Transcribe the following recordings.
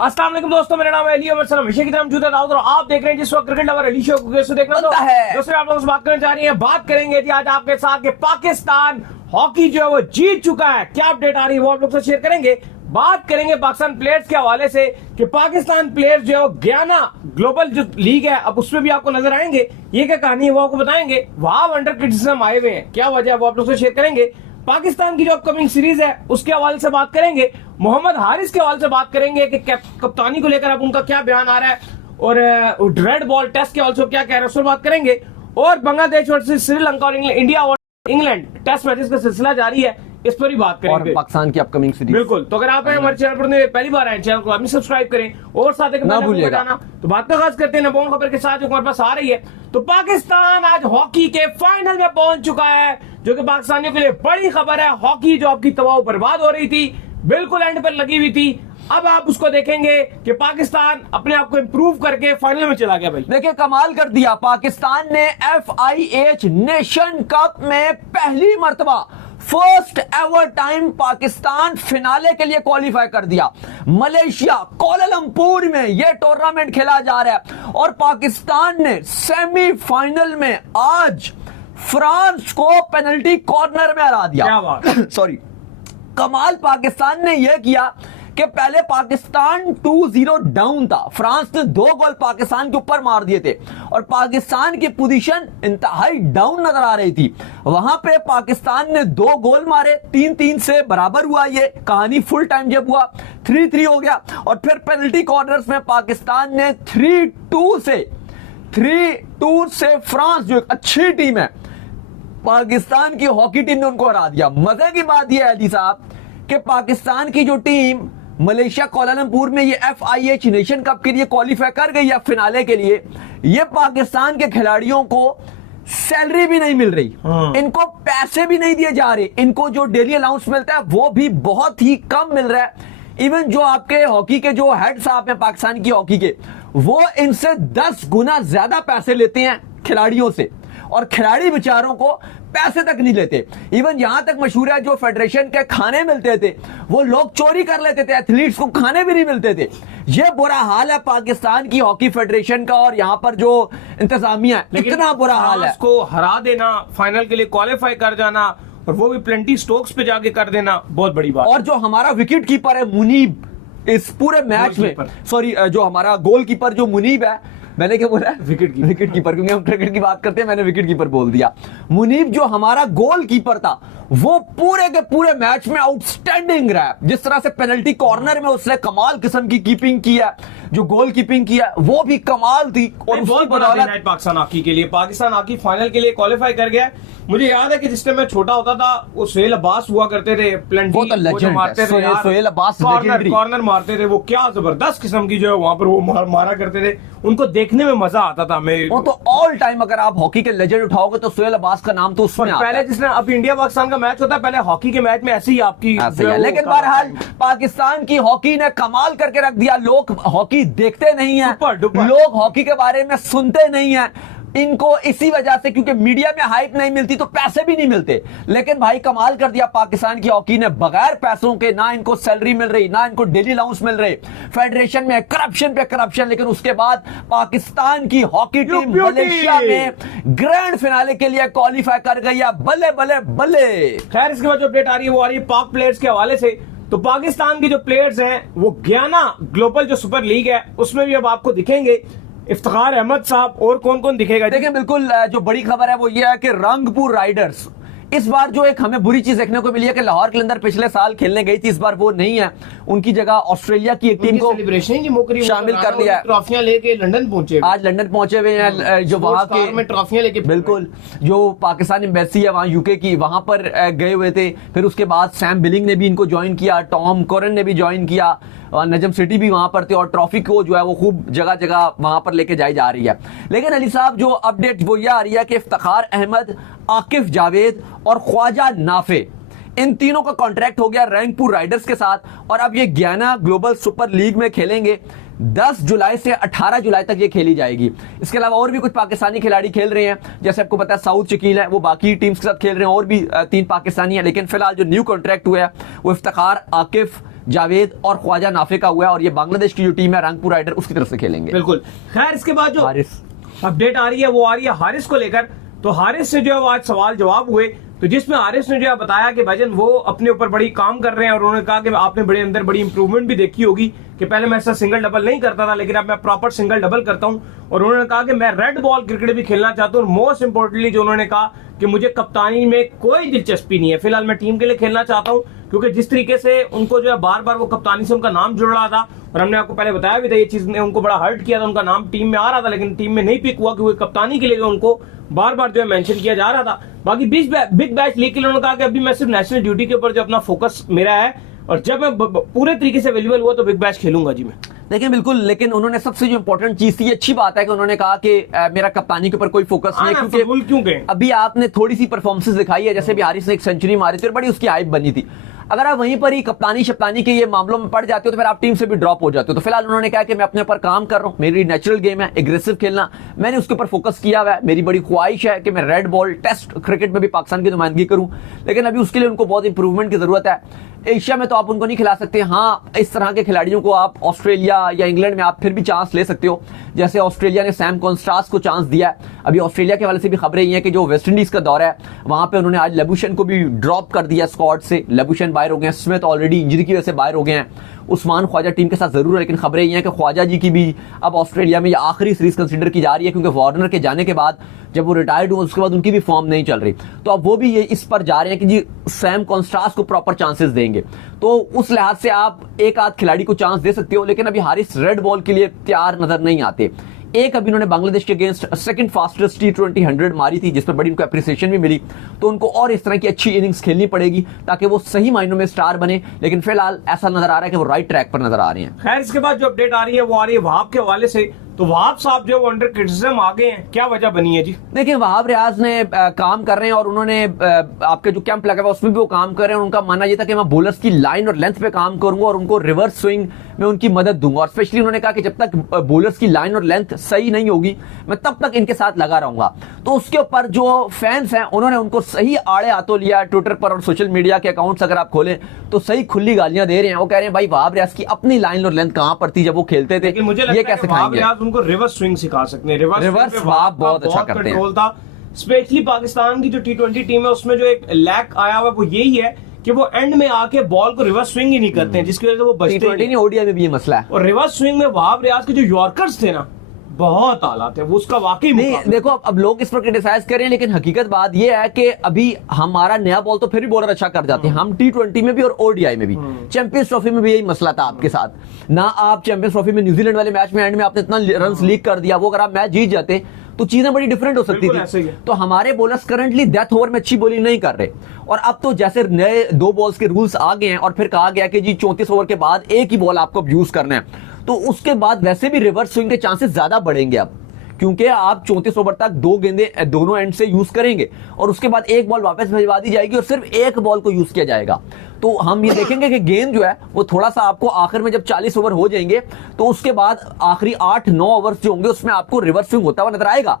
अस्सलाम वालेकुम दोस्तों, मेरा नाम है अली अमर सलाम विषय की तरफ जूता दाऊद और आप देख रहे हैं जिस वक्त क्रिकेट लवर अली शो को कैसे देखना तो दोस्तों आप लोगों से बात करने जा रही है। बात करेंगे जी आज आपके साथ कि पाकिस्तान हॉकी जो है वो जीत चुका है। क्या अपडेट आ रही है वो आप लोग से शेयर करेंगे। बात करेंगे पाकिस्तान प्लेयर्स के हवाले से कि पाकिस्तान प्लेयर्स जो है वो गयाना ग्लोबल जो लीग है अब उसमें भी आपको नजर आएंगे। ये क्या कहानी है वो आपको बताएंगे। वहां अंडर क्रिटिसिज्म आए हुए हैं, क्या वजह है वो आप लोग से शेयर करेंगे। पाकिस्तान की जो अपकमिंग सीरीज है उसके हवाले से बात करेंगे। मोहम्मद हारिस के हवाले से बात करेंगे कि कप्तानी को लेकर अब उनका क्या बयान आ रहा है और रेड बॉल टेस्ट के हवाले से क्या कह रहे हैं उस पर बात करेंगे। और बांग्लादेश वर्सेस श्रीलंका और इंडिया और इंग्लैंड टेस्ट मैचेस का सिलसिला जारी है, इस पर ही बात करेंगे। और पाकिस्तान की अपकमिंग सीरीज बिल्कुल। तो अगर आप हमारे चैनल पर पहली बार आए चैनल को सब्सक्राइब करें और साथ ही ना भूलिएगा। तो बात का खास करते हैं नबोम खबर के साथ जो हमारे पास आ रही है। तो पाकिस्तान आज हॉकी के फाइनल में पहुंच चुका है, जो कि पाकिस्तानियों के लिए बड़ी खबर है। हॉकी जो आपकी तबाह बर्बाद हो रही थी बिल्कुल एंड पर लगी हुई थी, अब आप उसको देखेंगे कि पाकिस्तान अपने आप को इंप्रूव करके फाइनल में चला गया। भाई देखिए कमाल कर दिया, पाकिस्तान ने FIH नेशन कप में पहली मर्तबा first ever time Pakistan finale के लिए क्वालिफाई कर दिया। मलेशिया कोलालंपुर में यह टूर्नामेंट खेला जा रहा है और पाकिस्तान ने सेमीफाइनल में आज फ्रांस को पेनल्टी कॉर्नर में हरा दिया। सॉरी, कमाल पाकिस्तान ने यह किया कि पहले पाकिस्तान 2-0 डाउन था, फ्रांस ने 2 गोल पाकिस्तान के ऊपर मार दिए थे और पाकिस्तान की पोजीशन इंतहाई डाउन नजर आ रही थी। वहां पे पाकिस्तान ने 2 गोल मारे, 3-3 से बराबर हुआ। ये कहानी फुल टाइम जब हुआ 3-3 हो गया और फिर पेनल्टी कॉर्नर्स में पाकिस्तान ने 3-2 से फ्रांस जो एक अच्छी टीम है पाकिस्तान की हॉकी टीम ने उनको हरा दिया। मजे की बात यह है अली साहब कि पाकिस्तान की जो टीम मलेशिया कोलालंपुर में ये FIH नेशन कप के लिए क्वालिफाई कर गई है फिनाले के लिए, ये पाकिस्तान के खिलाड़ियों को सैलरी भी नहीं मिल रही, इनको पैसे भी नहीं दिए जा रहे, इनको जो डेली अलाउंस मिलता है वो भी बहुत ही कम मिल रहा है। इवन जो आपके हॉकी के जो हेड साहब हैं पाकिस्तान की हॉकी के, वो इनसे 10 गुना ज्यादा पैसे लेते हैं खिलाड़ियों से और खिलाड़ी बेचारों को पैसे तक नहीं लेते। इवन यहां तक मशहूर है जो फेडरेशन के खाने मिलते थे वो लोग चोरी कर लेते थे, एथलीट्स को खाने भी नहीं मिलते थे। ये बुरा हाल है पाकिस्तान की हॉकी फेडरेशन का और यहां पर जो इंतजामिया है, इतना बुरा हाल है। उसको हरा देना, फाइनल के लिए क्वालिफाई कर जाना और वो भी प्लेंटी स्टोक्स पे जाके कर देना, बहुत बड़ी बात। और जो हमारा विकेट कीपर है मुनीब, इस पूरे मैच में सॉरी जो हमारा गोल कीपर जो मुनीब है, मैंने क्या बोला विकेट कीपर, क्योंकि हम क्रिकेट की बात करते हैं, मैंने विकेट कीपर बोल दिया। मुनीब जो हमारा गोल कीपर था वो पूरे के पूरे मैच में आउटस्टैंडिंग रहा है। जिस तरह से पेनल्टी कॉर्नर में उसने कमाल किस्म की कीपिंग किया, जो गोल कीपिंग किया वो भी कमाल थी। और बहुत बड़ा दिन है पाकिस्तान हॉकी के लिए। पाकिस्तान हॉकी फाइनल के लिए क्वालिफाई कर गया। मुझे याद है कि जिस टाइम मैं छोटा होता था वो सोहेल अब्बास हुआ करते थे, प्लेंटी मारते थे यार, सोहेल अब्बास कॉर्नर मारते थे, वो क्या जबरदस्त किस्म की जो है वहां पर वो मारा करते थे, उनको देखने में मजा आता था। वो तो ऑल टाइम अगर आप हॉकी के लेजेंड उठाओगे तो सोहेल अब्बास का नाम तो उसमें आता है। पहले जिसने अब इंडिया पाकिस्तान का मैच होता है, पहले हॉकी के मैच में ऐसे ही आपकी लेकिन बहरहाल पाकिस्तान की हॉकी ने कमाल करके रख दिया। लोग हॉकी देखते नहीं है, लोग हॉकी के बारे में सुनते नहीं है, इनको इसी वजह से क्योंकि मीडिया में हाइप नहीं मिलती तो पैसे भी नहीं मिलते। लेकिन भाई कमाल कर दिया पाकिस्तान की हॉकी ने, बगैर पैसों के ना इनको सैलरी मिल रही, ना इनको डेली अलाउंस मिल रहे, फेडरेशन में करप्शन पे करप्शन, लेकिन उसके बाद पाकिस्तान की हॉकी टीम मलेशिया में ग्रैंड फिनाले के लिए क्वालिफाई कर गई है। बल्ले बल्ले बल्ले। खैर इसके बाद जो अपडेट आ रही है वो आ रही है पाक प्लेयर्स के हवाले से। तो पाकिस्तान के जो प्लेयर्स हैं वो गयाना ग्लोबल जो सुपर लीग है उसमें भी अब आपको दिखेंगे। इफ्तिखार अहमद साहब और कौन कौन दिखेगा? देखिए बिल्कुल जो बड़ी खबर है वो ये है कि रंगपुर राइडर्स इस बार जो एक हमें बुरी चीज देखने को मिली है कि लाहौर के अंदर पिछले साल खेलने गई थी, इस बार वो नहीं है, उनकी जगह ऑस्ट्रेलिया की एक टीम को सेलिब्रेशन शामिल कर लिया है। ट्रॉफियां लेके लंदन पहुंचे, आज लंदन पहुंचे हुए हैं, जो वहां के ट्रॉफियां लेके बिल्कुल जो पाकिस्तान एम्बेसी है वहां यूके की, वहां पर गए हुए थे। फिर उसके बाद सैम बिलिंग ने भी इनको ज्वाइन किया, टॉम कोरन ने भी ज्वाइन किया, नजम सिटी भी वहां पर थे और ट्रॉफी को जो है वो खूब जगह जगह वहां पर लेके जाई जा रही है। लेकिन अली साहब जो अपडेट वो यह आ रही है कि इफ्तिखार अहमद, आकिफ जावेद और ख्वाजा नाफे, इन तीनों का कॉन्ट्रैक्ट हो गया रंगपुर राइडर्स के साथ और अब ये गयाना ग्लोबल सुपर लीग में खेलेंगे। 10 जुलाई से 18 जुलाई तक ये खेली जाएगी। इसके अलावा और भी कुछ पाकिस्तानी खिलाड़ी खेल रहे हैं, जैसे आपको पता है साउथ शकील है, वो बाकी टीम्स के साथ खेल रहे हैं, और भी 3 पाकिस्तानी हैं। लेकिन फिलहाल जो न्यू कॉन्ट्रैक्ट हुआ है वो इफ्तिखार, आकिफ, जावेद और ख्वाजा नाफे का हुआ है, और ये बांग्लादेश की जो टीम है रंगपुर राइडर उसकी तरफ से खेलेंगे। बिल्कुल। खैर इसके बाद जो हारिस अपडेट आ रही है वो आ रही है हारिस को लेकर। तो हारिस से जो है वो आज सवाल जवाब हुए, तो जिसमें हारिस ने जो है बताया कि भाईजान वो अपने ऊपर बड़ी काम कर रहे हैं, और उन्होंने कहा कि आपने बड़े अंदर बड़ी इंप्रूवमेंट भी देखी होगी कि पहले मैं ऐसा सिंगल डबल नहीं करता था, लेकिन अब मैं प्रॉपर सिंगल डबल करता हूं। और उन्होंने कहा कि मैं रेड बॉल क्रिकेट भी खेलना चाहता हूं, और मोस्ट इंपोर्टेंटली जो उन्होंने कहा कि मुझे कप्तानी में कोई दिलचस्पी नहीं है, फिलहाल मैं टीम के लिए खेलना चाहता हूं, क्योंकि जिस तरीके से उनको जो है बार बार वो कप्तानी से उनका नाम जुड़ रहा था, और हमने आपको पहले बताया भी था ये चीज ने उनको बड़ा हर्ट किया था, उनका नाम टीम में आ रहा था लेकिन टीम में नहीं पिक हुआ, क्योंकि कप्तानी के लिए जो उनको बार बार जो है मेंशन किया जा रहा था। बाकी बिग बैश लीग के लिए उन्होंने कहा कि अभी मैं सिर्फ नेशनल ड्यूटी के ऊपर जो अपना फोकस मेरा है, और जब मैं पूरे तरीके से अवेलेबल हुआ तो बिग बैश खेलूंगा जी मैं। देखिए बिल्कुल, लेकिन उन्होंने सबसे जो इंपॉर्टेंट चीज थी, अच्छी बात है कि उन्होंने कहा कि मेरा कप्तानी के ऊपर कोई फोकस नहीं है, क्योंकि अभी आपने थोड़ी सी परफॉर्मेंस दिखाई है, जैसे भी हारिस ने एक सेंचुरी मारी थी और बड़ी उसकी हाइप बनी थी। अगर आप वहीं पर ही कप्तानी शप्तानी के ये मामलों में पड़ जाते हो तो फिर आप टीम से भी ड्रॉप हो जाते हो। तो फिलहाल उन्होंने कहा कि मैं अपने ऊपर काम कर रहा हूं, मेरी नेचुरल गेम है एग्रेसिव खेलना, मैंने उसके ऊपर फोकस किया हुआ है, मेरी बड़ी ख्वाहिश है कि मैं रेड बॉल टेस्ट क्रिकेट में भी पाकिस्तान की नुमाइंदगी करूं, लेकिन अभी उसके लिए उनको बहुत इंप्रूवमेंट की जरूरत है। एशिया में तो आप उनको नहीं खिला सकते, हाँ इस तरह के खिलाड़ियों को आप ऑस्ट्रेलिया या इंग्लैंड में आप फिर भी चांस ले सकते हो, जैसे ऑस्ट्रेलिया ने सैम कॉन्स्टास को चांस दिया है। अभी ऑस्ट्रेलिया के वाले से भी खबरें ये हैं कि जो वेस्ट इंडीज का दौरा है वहां पे उन्होंने आज लबुशन को भी ड्रॉप कर दिया स्क्वाड से, लबुशन बाहर हो गए हैं, स्मिथ ऑलरेडी इंजरी की वजह से बाहर हो गए हैं, उस्मान ख्वाजा टीम के साथ जरूर है, लेकिन खबरें ये हैं कि ख्वाजा जी की भी अब ऑस्ट्रेलिया में ये आखिरी सीरीज कंसीडर की जा रही है, क्योंकि वार्नर के जाने के बाद जब वो रिटायर्ड हुए उसके बाद उनकी भी फॉर्म नहीं चल रही, तो अब वो भी ये इस पर जा रहे हैं कि जी सैम कॉन्स्टास को प्रॉपर चांसेस देंगे। तो उस लिहाज से आप एक आध खिलाड़ी को चांस दे सकते हो, लेकिन अभी हारिस रेड बॉल के लिए तैयार नजर नहीं आते। एक अभी उन्होंने बांग्लादेश के अगेंस्ट सेकंड फास्टेस्ट T20 100 मारी थी, जिस पर बड़ी उनको अप्रिसिएशन भी मिली, तो उनको और इस तरह की अच्छी इनिंग्स खेलनी पड़ेगी ताकि वो सही मायनों में स्टार बने, लेकिन फिलहाल ऐसा नजर आ रहा है कि वो राइट ट्रैक पर नजर आ रहे हैं। खैर इसके बाद जो अपडेट आ रही है वो आ रही है वहाब के हवाले से। तो वहाब साहब जो अंडर क्रिटिसिज्म आ गए हैं, क्या वजह बनी है जी? देखिए वहाब रियाज ने काम कर रहे हैं, और उन्होंने आपके जो कैंप लगा हुआ उसमें भी वो काम कर रहे हैं, उनका मानना ये था कि मैं बॉलर्स की लाइन और लेंथ पे काम करूंगा और उनको रिवर्स स्विंग में उनकी मदद दूंगा, और स्पेशली उन्होंने कहा कि जब तक बॉलर्स की लाइन और लेंथ सही नहीं होगी मैं तब तक इनके साथ लगा रहूंगा। तो उसके ऊपर जो फैंस हैं उन्होंने उनको सही आड़े हाथों लिया, ट्विटर पर और सोशल मीडिया के अकाउंट्स अगर आप खोलें तो सही खुली गालियां दे रहे हैं। वो कह रहे हैं भाई वहाब रियाज की अपनी लाइन और लेंथ कहां पर थी जब वो खेलते थे, मुझे ये कैसे खाएंगे? उनको रिवर्स स्विंग सिखा सकते हैं, रिवर्स वहाब बहुत अच्छा करते हैं। था स्पेशली पाकिस्तान की जो T20 टीम है उसमें जो एक लैक आया हुआ वो यही है कि वो एंड में आके बॉल को रिवर्स स्विंग ही नहीं करते हैं, जिसकी वजह से वो बचते हैं। ओडीआई में भी ये मसला है। और रिवर्स स्विंग में वहाब रियाज के जो यॉर्कर्स थे ना बहुत आला थे, वो उसका वाकई नहीं। देखो अब लोग इस पर क्रिटिसाइज कर रहे हैं, लेकिन हकीकत बात यह है कि अभी हमारा नया बॉल तो फिर भी बॉलर अच्छा कर जाते हैं, हम T20 में भी और ओडीआई में भी। चैंपियंस ट्रॉफी में भी यही मसला था आपके साथ ना, आप चैंपियंस ट्रॉफी में न्यूजीलैंड वाले मैच में एंड में आपने इतना रन लीक कर दिया, वो अगर आप मैच जीत जाते तो चीजें बड़ी डिफरेंट हो सकती थी। तो हमारे बॉलर्स करंटली डेथ ओवर में अच्छी बॉलिंग नहीं कर रहे, और अब तो जैसे नए 2 बॉल्स के रूल्स आ गए हैं, और फिर कहा गया कि जी 34 ओवर के बाद एक ही बॉल आपको यूज करना है, तो उसके बाद वैसे भी रिवर्स स्विंग के चांसेस ज्यादा बढ़ेंगे अब, क्योंकि आप 34 ओवर तक 2 गेंदे दोनों एंड से यूज करेंगे और उसके बाद एक बॉल वापस भिजवा दी जाएगी और सिर्फ एक बॉल को यूज किया जाएगा। तो हम ये देखेंगे कि गेंद जो है वो थोड़ा सा आपको आखिर में जब 40 ओवर हो जाएंगे तो उसके बाद आखिरी 8-9 ओवर्स जो होंगे उसमें आपको रिवर्स स्विंग होता हुआ नजर आएगा।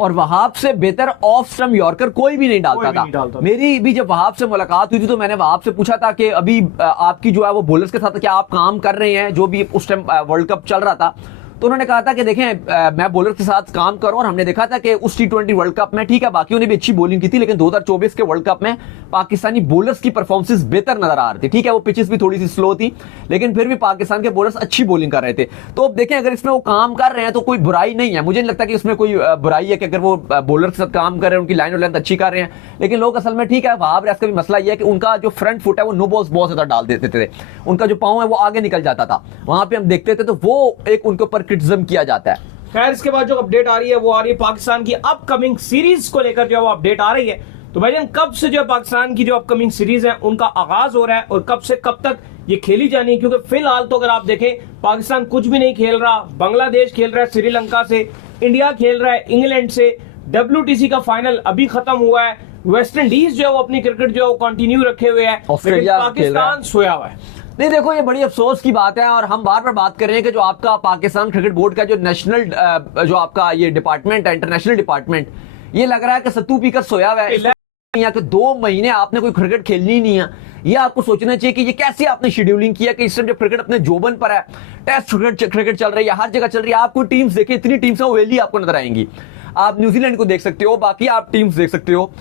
और वहाब से बेहतर ऑफ स्टंप यॉर्कर कोई भी नहीं डालता था। मेरी भी जब वहाब से मुलाकात हुई थी तो मैंने वहाब से पूछा था कि अभी आपकी जो है वो बॉलर्स के साथ क्या आप काम कर रहे हैं, जो भी उस टाइम वर्ल्ड कप चल रहा था, तो उन्होंने कहा था कि देखें मैं बॉलर के साथ काम करूं, और हमने देखा था कि उस T20 वर्ल्ड कप में ठीक है बाकियों ने भी अच्छी बॉलिंग की थी, लेकिन 2024 के वर्ल्ड कप में पाकिस्तानी बॉलर्स की परफॉर्मेंस बेहतर नजर आ रही थी। ठीक है वो पिचेस भी थोड़ी सी स्लो थी, लेकिन फिर भी पाकिस्तान के बॉलर्स अच्छी बॉलिंग कर रहे थे। तो अब देखें अगर इसमें वो काम कर रहे हैं तो कोई बुराई नहीं है, मुझे नहीं लगता कि इसमें कोई बुराई है कि अगर वो बॉलर के साथ काम कर रहे हैं, उनकी लाइन और लेंथ अच्छी कर रहे हैं। लेकिन लोग असल में ठीक है वहाब रियाज का भी मसला यह है कि उनका जो फ्रंट फुट है वो नो बॉल्स बहुत ज्यादा डाल देते थे, उनका जो पांव है वो आगे निकल जाता था, वहां पे हम देखते थे, तो वो एक उनके ऊपर क्रिटिसिज्म किया जाता है। खैर इसके बाद जो अपडेट आ रही है वो आ रही है पाकिस्तान की अपकमिंग सीरीज को लेकर जो वो अपडेट आ रही है। तो भाईजान कब से जो पाकिस्तान की जो अपकमिंग सीरीज है उनका आगाज हो रहा है और कब से कब तक ये खेली जानी है, क्योंकि फिलहाल तो अगर आप देखें पाकिस्तान कुछ भी नहीं खेल रहा, बांग्लादेश खेल रहा है श्रीलंका से, इंडिया खेल रहा है इंग्लैंड से, WTC का फाइनल अभी खत्म हुआ है, वेस्ट इंडीज जो है वो अपनी क्रिकेट जो है वो कंटिन्यू रखे हुए है, पाकिस्तान सोया हुआ है। नहीं देखो ये बड़ी अफसोस की बात है, और हम बार बार बात कर रहे हैं कि जो आपका पाकिस्तान क्रिकेट बोर्ड का जो नेशनल जो आपका ये डिपार्टमेंट है, इंटरनेशनल डिपार्टमेंट, ये लग रहा है कि सत्तू पीकर सोया हुआ है। यहाँ के 2 महीने आपने कोई क्रिकेट खेलनी ही नहीं है, ये आपको सोचना चाहिए कि ये कैसे आपने शेड्यूलिंग किया कि इस समय जब क्रिकेट अपने जोबन पर है, टेस्ट क्रिकेट चल रही है, हर जगह चल रही है, आपको टीम्स देखे, इतनी टीम्स वेली आपको नजर आएंगी। आप न्यूजीलैंड को देख सकते हो, बाकी आप टीम्स देख सकते हो,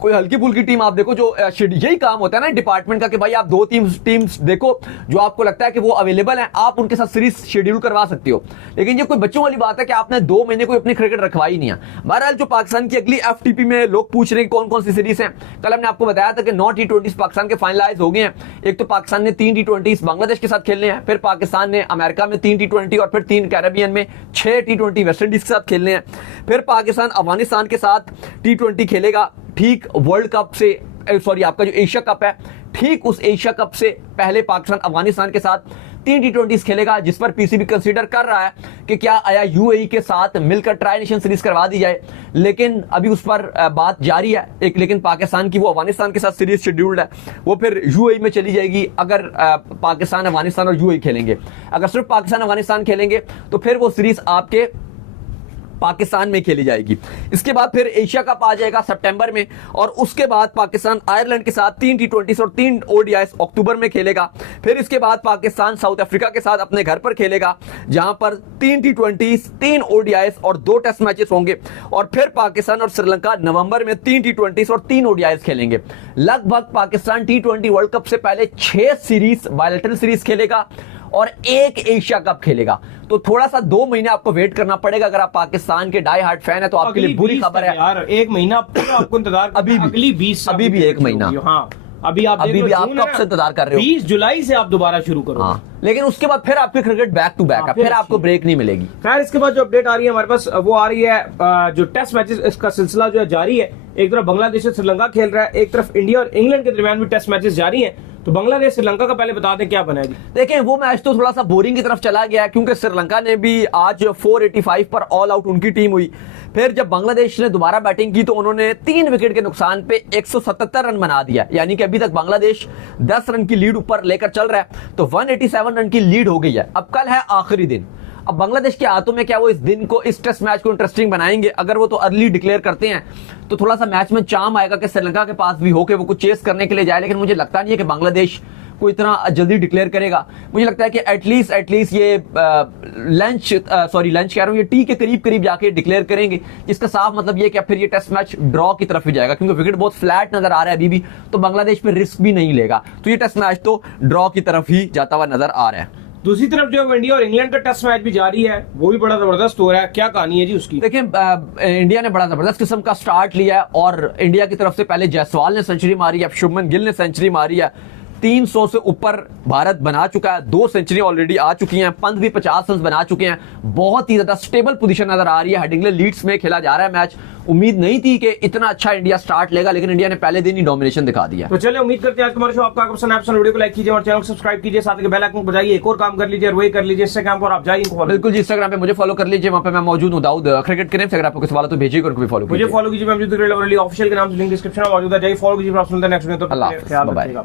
कोई हल्की फुल्की टीम आप देखो जो यही काम होता है ना डिपार्टमेंट का कि भाई आप 2 टीम्स देखो जो आपको लगता है कि वो अवेलेबल हैं, आप उनके साथ सीरीज शेड्यूल करवा सकते हो। लेकिन ये कोई बच्चों वाली बात है कि आपने 2 महीने कोई अपनी क्रिकेट रखवाई ही नहीं है। बहरहाल जो पाकिस्तान की अगली FTP में लोग पूछ रहे हैं कौन कौन सी सीरीज है, कल हमने आपको बताया था कि 9 T20 पाकिस्तान के फाइनलाइज हो गए हैं। एक तो पाकिस्तान ने 3 T20 बांग्लादेश के साथ खेलने हैं, फिर पाकिस्तान ने अमेरिका में 3 T20 और फिर 3 कैरेबियन में 6 T20 वेस्ट इंडीज के साथ खेलने हैं। फिर पाकिस्तान अफगानिस्तान के साथ T20 खेलेगा, ठीक वर्ल्ड कप से, सॉरी आपका जो एशिया कप है, ठीक उस एशिया कप से पहले पाकिस्तान अफगानिस्तान के साथ 3 T20 खेलेगा, जिस पर PCB कंसीडर कर रहा है कि क्या आया UAE के साथ मिलकर ट्राई नेशन सीरीज करवा दी जाए, लेकिन अभी उस पर बात जारी है। लेकिन पाकिस्तान की वो अफगानिस्तान के साथ सीरीज शेड्यूल्ड है, वो फिर UAE में चली जाएगी अगर पाकिस्तान अफगानिस्तान और UAE खेलेंगे। अगर सिर्फ पाकिस्तान अफगानिस्तान खेलेंगे तो फिर वो सीरीज आपके पाकिस्तान में खेली जाएगी। इसके बाद फिर एशिया कप आ जाएगा सितंबर में, और उसके बाद पाकिस्तान आयरलैंड के साथ 3 T20 और 3 ODIs अक्टूबर में खेलेगा। फिर इसके बाद पाकिस्तान साउथ अफ्रीका के साथ अपने घर पर खेलेगा, जहां पर 3 T20, 3 ODIs और 2 टेस्ट मैचेस होंगे। और फिर पाकिस्तान और श्रीलंका नवंबर में 3 T20 और 3 ODIs खेलेंगे। लगभग पाकिस्तान T20 वर्ल्ड कप से पहले 6 सीरीज बायलैटरल सीरीज खेलेगा और 1 एशिया कप खेलेगा। तो थोड़ा सा 2 महीने आपको वेट करना पड़ेगा। अगर आप पाकिस्तान के डाई हार्ट फैन है तो आपके लिए बुरी खबर है यार, 1 महीना आपको इंतजार अभी भी, अगली 20 अभी भी 1 महीना। हाँ, अभी आप कब से इंतजार कर रहे हो? 20 जुलाई से आप दोबारा शुरू करो। हाँ, लेकिन उसके बाद फिर आपकी क्रिकेट बैक टू बैक है, फिर आपको ब्रेक नहीं मिलेगी। खैर, इसके बाद जो अपडेट आ रही है हमारे पास वो आ रही है जो टेस्ट मैचेस, इसका सिलसिला जो है जारी है। एक तरफ बांग्लादेश और श्रीलंका खेल रहा है, एक तरफ इंडिया और इंग्लैंड के दरमियान भी टेस्ट मैचेस जारी है। तो बांग्लादेश श्रीलंका का पहले बता दें क्या बना है। देखें, वो मैच तो थोड़ा सा बोरिंग की तरफ चला गया क्योंकि श्रीलंका ने भी आज 485 पर ऑल आउट उनकी टीम हुई। फिर जब बांग्लादेश ने दोबारा बैटिंग की तो उन्होंने 3 विकेट के नुकसान पे 177 रन बना दिया, यानी कि अभी तक बांग्लादेश 10 रन की लीड ऊपर लेकर चल रहा है। तो 187 रन की लीड हो गई है। अब कल है आखिरी दिन। अब बांग्लादेश के हाथों में क्या वो इस दिन को, इस टेस्ट मैच को इंटरेस्टिंग बनाएंगे? अगर वो तो अर्ली डिक्लेयर करते हैं तो थोड़ा सा मैच में चार्म आएगा कि श्रीलंका के पास भी हो के वो कुछ चेस करने के लिए जाए। लेकिन मुझे लगता नहीं है कि बांग्लादेश को इतना जल्दी डिक्लेयर करेगा। मुझे लगता है कि एटलीस्ट ये लंच कह रहा हूं, ये टी के करीब जाके डिक्लेयर करेंगे, जिसका साफ मतलब ये कि फिर ये टेस्ट मैच ड्रॉ की तरफ ही जाएगा, क्योंकि विकेट बहुत फ्लैट नजर आ रहा है अभी भी। तो बांग्लादेश पे रिस्क भी नहीं लेगा, तो ये टेस्ट मैच तो ड्रॉ की तरफ ही जाता हुआ नजर आ रहा है। दूसरी तरफ जो इंडिया और इंग्लैंड का टेस्ट मैच भी जारी है, वो भी बड़ा जबरदस्त हो रहा है। क्या कहानी है जी उसकी? देखिए, इंडिया ने बड़ा जबरदस्त किस्म का स्टार्ट लिया है और इंडिया की तरफ से पहले जायसवाल ने सेंचुरी मारी है, अब शुभमन गिल ने सेंचुरी मारी है। 300 से ऊपर भारत बना चुका है, 2 सेंचुरी ऑलरेडी आ चुकी हैं, पंत भी 50 रन बना चुके हैं। बहुत ही ज्यादा स्टेबल पोजीशन नजर आ रही है। हेडिंगले लीड्स में खेला जा रहा है मैच। उम्मीद नहीं थी कि इतना अच्छा इंडिया स्टार्ट लेगा, लेकिन इंडिया ने पहले दिन ही डोमिनेशन दिखा दिया। तो चलिए, उम्मीद करते हैं आज हमारा शो आपका पसंद आया। वीडियो को लाइक कीजिए और चैनल को सब्सक्राइब कीजिए, साथ ही बेल आइकन को बजाइए। एक और काम कर लीजिए और वही कर लीजिए इंस्टाग्राम पर आप जाइए। बिल्कुल जी, इंस्टाग्राम पे मुझे फॉलो कर लीजिए, वहां पे मैं मौजूद हूं, दाऊद क्रिकेट के नेम से। अगर आपको सवाल तो भेजिए, उनको भी फॉलो कीजिए। मुझे फॉलो कीजिए, मैं ऑफिशियल के नाम से लिंक डिस्क्रिप्शन में मौजूद है, जाइए फॉलो कीजिए। नेक्स्ट वीडियो तो अल्लाह हाफिज़, बाय बाय।